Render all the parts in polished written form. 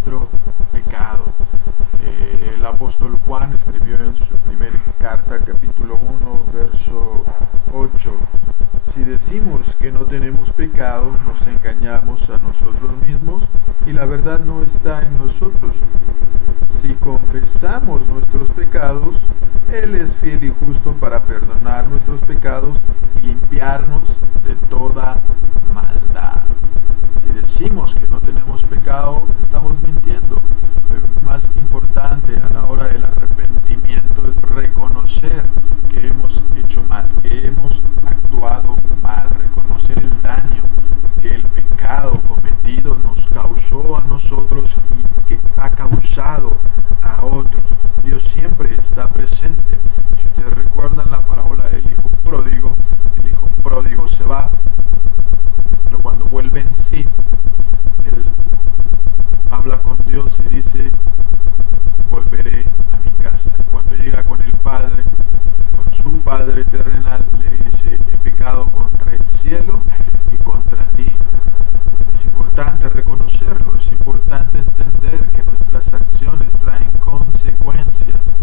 nuestro pecado. El apóstol Juan escribió en su primera carta, capítulo 1, verso 8: si decimos que no tenemos pecado, nos engañamos a nosotros mismos y la verdad no está en nosotros. Si confesamos nuestros pecados, Él es fiel y justo para perdonar nuestros pecados y limpiarnos de toda maldad. Si decimos que no tenemos pecado, estamos mintiendo. Lo más importante a la hora del arrepentimiento es reconocer que hemos hecho mal, que hemos actuado mal, reconocer el daño que el pecado cometido nos causó a nosotros y que ha causado a otros. Dios siempre está presente. Si ustedes recuerdan la parábola del hijo pródigo se va, pero cuando vuelve en sí, él habla con Dios y dice: volveré a mi casa. Y cuando llega con el Padre, con su Padre terrenal, le dice: he pecado contra el cielo y contra ti. Es importante reconocerlo, es importante entender que nuestras acciones traen consecuencias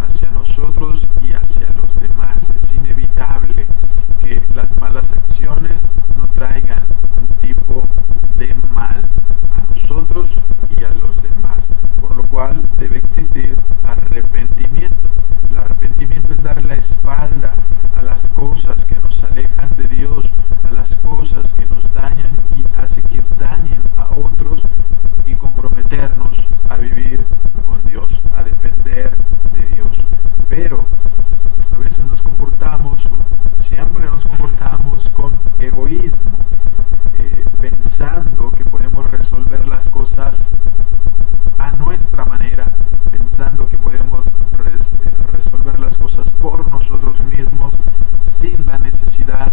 hacia nosotros y hacia los demás. Es inevitable que las malas acciones no traigan un tipo de mal a nosotros y a los demás, por lo cual debe existir arrepentimiento. El arrepentimiento es dar la espalda a las cosas que nos alejan de Dios, a las cosas que nos dañan y hace que dañen a otros, y comprometernos a vivir con Dios, a depender de Dios. Pero a veces nos comportamos, o siempre nos comportamos con egoísmo, pensando que podemos resolver las cosas a nuestra manera, pensando que podemos resolver las cosas por nosotros mismos, sin la necesidad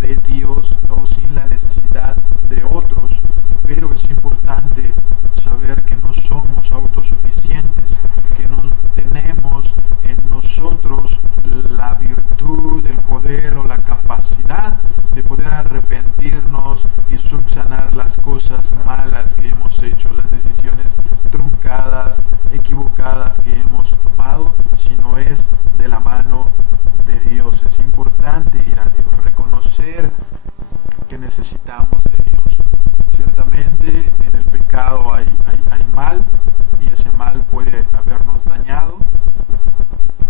de Dios o sin la necesidad de otros. Pero es importante saber que no somos autosuficientes, que no tenemos en nosotros la virtud, el poder o la capacidad de poder arrepentirnos y subsanar las cosas malas que hemos hecho, las decisiones truncadas, equivocadas que hemos tomado, sino es de la mano de Dios. Es importante ir a Dios, reconocer que necesitamos de Dios. Ciertamente en el pecado hay mal, y ese mal puede habernos dañado,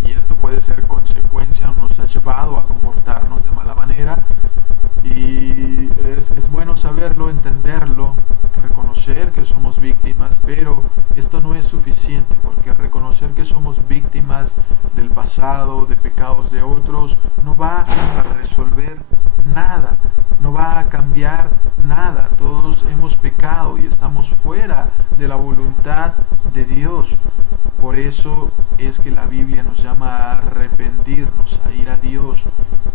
y esto puede ser consecuencia, nos ha llevado a comportarnos de mala manera, y es bueno saberlo, entenderlo, reconocer que somos víctimas, pero esto no es suficiente, porque reconocer que somos víctimas del pasado, de pecados de otros, no va a resolver nada, no va a cambiar nada. Todos hemos pecado y estamos fuera de la voluntad de Dios. Por eso es que la Biblia nos llama a arrepentirnos, a ir a Dios.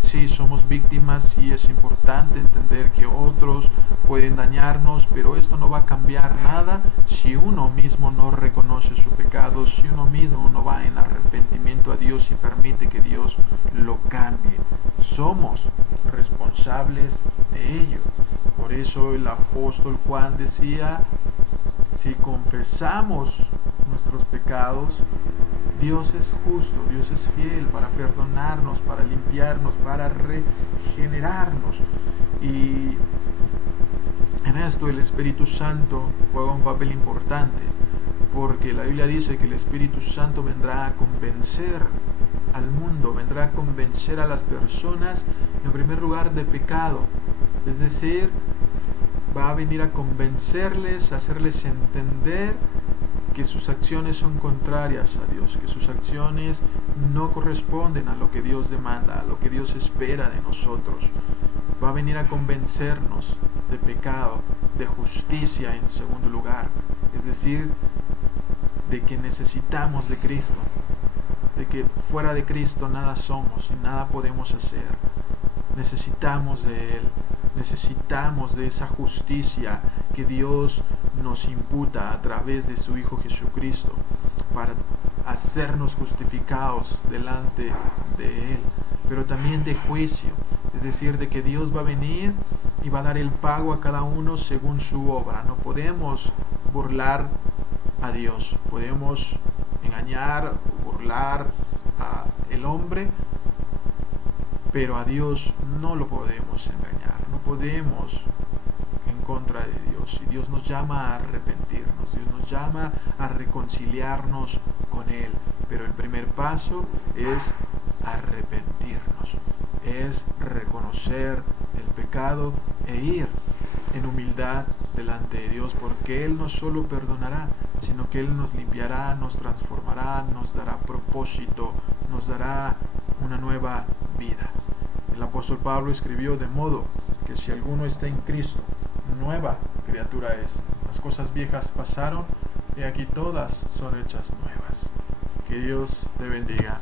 Sí, somos víctimas y es importante entender que otros pueden dañarnos, pero esto no va a cambiar nada si uno mismo no reconoce su pecado, si uno mismo no va en arrepentimiento a Dios y permite que Dios lo cambie. Somos responsables de ello. Por eso el apóstol Juan decía: si confesamos nuestros pecados, Dios es justo, Dios es fiel para perdonarnos, para limpiarnos, para regenerarnos. Y en esto el Espíritu Santo juega un papel importante, porque la Biblia dice que el Espíritu Santo vendrá a convencer al mundo, vendrá a convencer a las personas, en primer lugar, de pecado. Es decir, va a venir a convencerles, a hacerles entender que sus acciones son contrarias a Dios, que sus acciones no corresponden a lo que Dios demanda, a lo que Dios espera de nosotros. Va a venir a convencernos de pecado, de justicia en segundo lugar, es decir, de que necesitamos de Cristo, de que fuera de Cristo nada somos y nada podemos hacer. Necesitamos de Él, necesitamos de esa justicia que Dios nos imputa a través de su Hijo Jesucristo para hacernos justificados delante de Él, pero también de juicio, es decir, de que Dios va a venir y va a dar el pago a cada uno según su obra. No podemos burlar a Dios. Podemos engañar, burlar a el hombre, pero a Dios no lo podemos engañar, no podemos en contra de Dios. Y Dios nos llama a arrepentirnos, Dios nos llama a reconciliarnos con Él. Pero el primer paso es arrepentirnos, es reconocer el pecado e ir en humildad delante de Dios, porque Él no solo perdonará, sino que Él nos limpiará, nos transformará, nos dará propósito, nos dará una nueva vida. El apóstol Pablo escribió: de modo que si alguno está en Cristo, nueva criatura es. Las cosas viejas pasaron y aquí todas son hechas nuevas. Que Dios te bendiga.